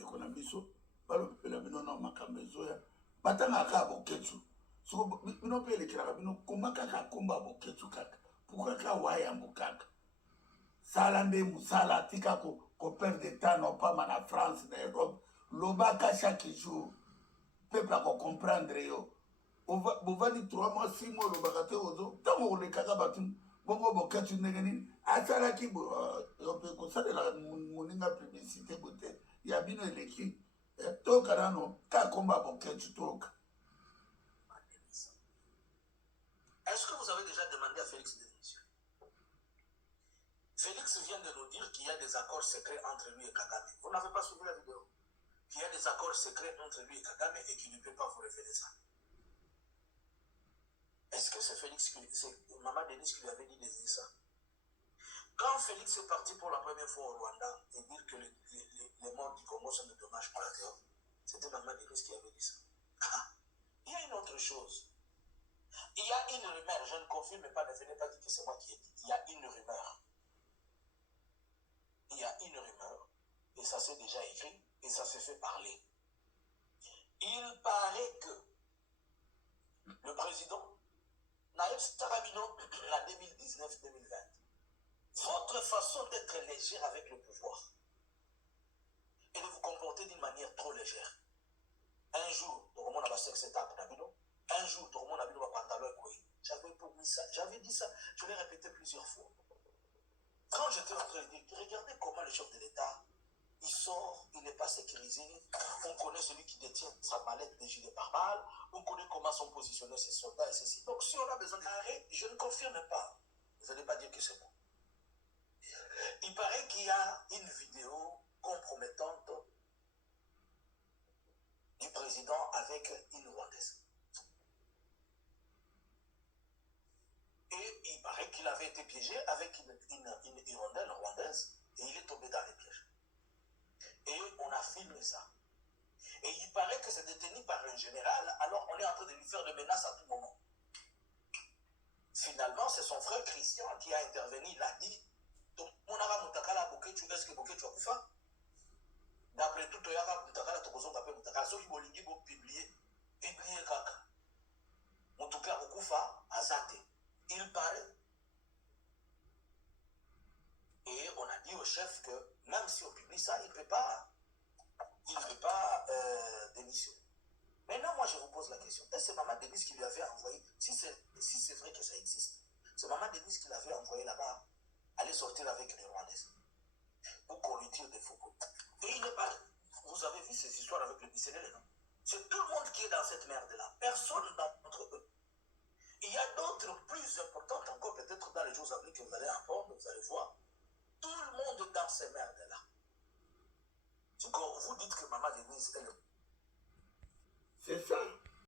bandeko na biso balobela bino na makambo ezoya batangaka boketu soko bino mpe elekelaka bino koma kaka komba boketu kaka pokaka wayambo kaka sala nde mosala tika koperdre temps nopama na France na Europe lobaka chaque jour peuple akocomprendre yo bovandi 3 mois 6 mois olobaka te ozo ntango olekaka bato bongo boketu ndenge nini asalaki yo mpe kosalela moninga publicité bote ya bino eleki toka nano kakomba boketu toka. Est-ce que vous avez déjà demandé à Félix de démission? Félix vient de nous dire qu'il y a des accords secrets entre lui et Kagame. Vous n'avez pas suivi la vidéo? Qu'il y a des accords secrets entre lui et Kagame et qu'il ne peut pas vous révéler ça. Est-ce que c'est Félix, c'est Maman Denis qui lui avait dit de dire ça? Quand Félix est parti pour la première fois au Rwanda et dire que les morts du Congo sont de dommages collatéraux, c'était Maman Denis qui avait dit ça. Ah, il y a une autre chose. Il y a une rumeur, je ne confirme pas, ne venez pas dire que c'est moi qui ai dit. Il y a une rumeur. Il y a une rumeur, et ça s'est déjà écrit, et ça s'est fait parler. Il paraît que le président Naïf Sarabino, en 2019-2020, votre façon d'être légère avec le pouvoir et de vous comporter d'une manière trop légère. Un jour, tout le monde a passé cette étape d'Abino. Un jour, tout le monde a vu le pantalon et j'avais promis ça, j'avais dit ça, je l'ai répété plusieurs fois. Quand j'étais en train de dire, regardez comment le chef de l'État, il sort, il n'est pas sécurisé, on connaît celui qui détient sa mallette de gilet pare-balles, on connaît comment sont positionnés ses soldats et ceci. Donc si on a besoin d'arrêt, je ne confirme pas. Vous n'allez pas dire que c'est bon. Il paraît qu'il y a une vidéo compromettante du président avec une Rwandaise. Et il paraît qu'il avait été piégé avec une hirondelle rwandaise et il est tombé dans les pièges. Et on a filmé ça. Et il paraît que c'est détenu par un général, alors on est en train de lui faire des menaces à tout moment. Finalement, c'est son frère Christian qui a intervenu, il a dit d'après tout, il y a ceux qui vont publier kaka. Mutuka Okufa Azate. Il paraît. Et on a dit au chef que même si on publie ça, il ne peut pas démissionner. Maintenant, moi, je vous pose la question. Est-ce que c'est Maman Denis qui lui avait envoyé, si c'est vrai que ça existe, c'est Maman Denis qui l'avait envoyé là-bas, aller sortir avec les Rwandais pour qu'on lui tire des faux coups. Et il n'est pas. Vous avez vu ces histoires avec le BCNL, non? C'est tout le monde qui est dans cette merde-là. Personne d'entre eux. Il y a d'autres plus importantes encore, peut-être dans les jours à venir que vous allez apprendre, vous allez voir. Tout le monde est dans ces merdes-là. Vous dites que Maman Denise, elle... C'est ça.